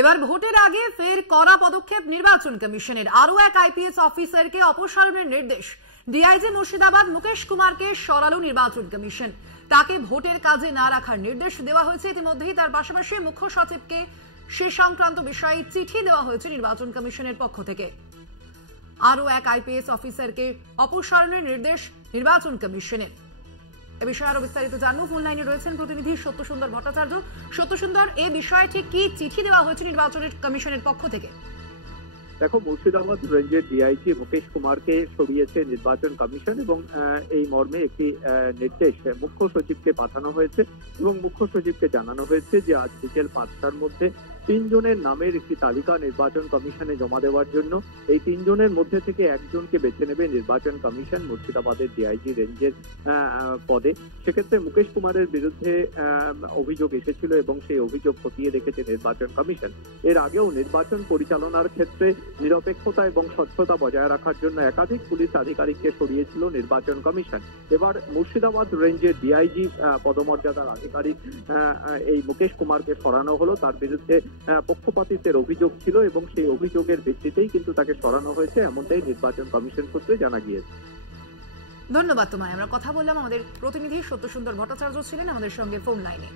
এবার ভোটের আগে ফের কড়া পদক্ষেপ নির্বাচন কমিশনের। আরও এক আইপিএস অফিসারকে অপসারণের নির্দেশ। ডিআইজি মুর্শিদাবাদ মুকেশ কুমারকে সরালো নির্বাচন কমিশন। তাকে ভোটের কাজে না রাখার নির্দেশ দেওয়া হয়েছে ইতিমধ্যেই। তার পাশাপাশি মুখ্য সচিবকে সে সংক্রান্ত বিষয়ে চিঠি দেওয়া হয়েছে নির্বাচন কমিশনের পক্ষ থেকে। আরও এক আইপিএস অফিসারকে অপসারণের নির্দেশ নির্বাচন কমিশনের। এ বিষয়ে আরো বিস্তারিত জানবো। ফোন লাইনে রয়েছেন প্রতিনিধি সত্যসুন্দর ভট্টাচার্য। সত্যসুন্দর, এই বিষয়ে ঠিক কি চিঠি দেওয়া হয়েছে নির্বাচনের কমিশনের পক্ষ থেকে? দেখো, মুর্শিদাবাদ রেঞ্জের ডিআইজি মুকেশ কুমারকে সরিয়েছে নির্বাচন কমিশন এবং এই মর্মে একটি নির্দেশ মুখ্য সচিবকে পাঠানো হয়েছে এবং মুখ্য সচিবকে জানানো হয়েছে যে আজ বিকেল 5টার মধ্যে 3 জনের নামের একটি তালিকা নির্বাচন কমিশনে জমা দেওয়ার জন্য। এই 3 জনের মধ্যে থেকে একজনকে বেছে নেবে নির্বাচন কমিশন মুর্শিদাবাদের ডিআইজি রেঞ্জের পদে। সেক্ষেত্রে মুকেশ কুমারের বিরুদ্ধে অভিযোগ এসেছিল এবং সেই অভিযোগ খতিয়ে দেখেছে নির্বাচন কমিশন। এর আগেও নির্বাচন পরিচালনার ক্ষেত্রে নিরপেক্ষতা এবং স্বচ্ছতা বজায় রাখার জন্য একাধিক পুলিশ আধিকারিককে সরিয়েছিল নির্বাচন কমিশন। এবার মুর্শিদাবাদ রেঞ্জের ডিআইজি পদমর্যাদার আধিকারিক এই মুকেশ কুমারকে সরানো হলো। তার বিরুদ্ধে পক্ষপাতিত্বের অভিযোগ ছিল এবং সেই অভিযোগের ভিত্তিতেই কিন্তু তাকে সরানো হয়েছে, এমনটাই নির্বাচন কমিশন সূত্রে জানা গিয়েছে। ধন্যবাদ তোমায়। আমরা কথা বললাম, আমাদের প্রতিনিধি সত্যসুন্দর ভট্টাচার্য ছিলেন আমাদের সঙ্গে ফোন লাইনে।